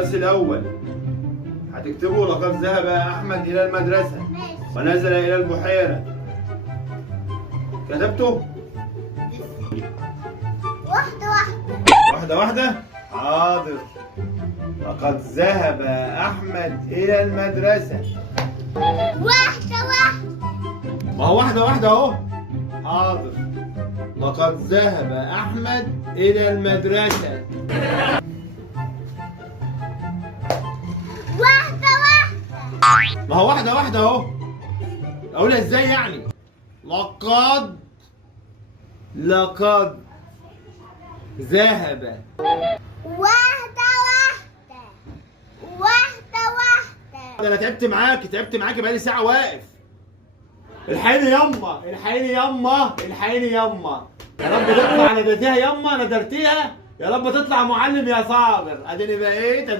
الدرس الأول هتكتبوا لقد ذهب أحمد إلى المدرسة ونزل إلى البحيرة. كتبته؟ واحدة واحدة. واحدة واحدة؟ حاضر. لقد ذهب أحمد إلى المدرسة. واحدة واحدة. ما هو واحدة واحدة أهو. حاضر. لقد ذهب أحمد إلى المدرسة. واحدة واحدة. ما هو واحدة واحدة أهو. أقولها إزاي يعني؟ لقد ذهب. واحدة واحدة. واحدة واحدة. ده أنا تعبت معاكي بقالي ساعة واقف. الحقيني يما، الحقيني يما، الحقيني يما. يا رب تطلع ندرتيها يما، ندرتيها. يا رب تطلع معلم يا صابر. اديني بقيت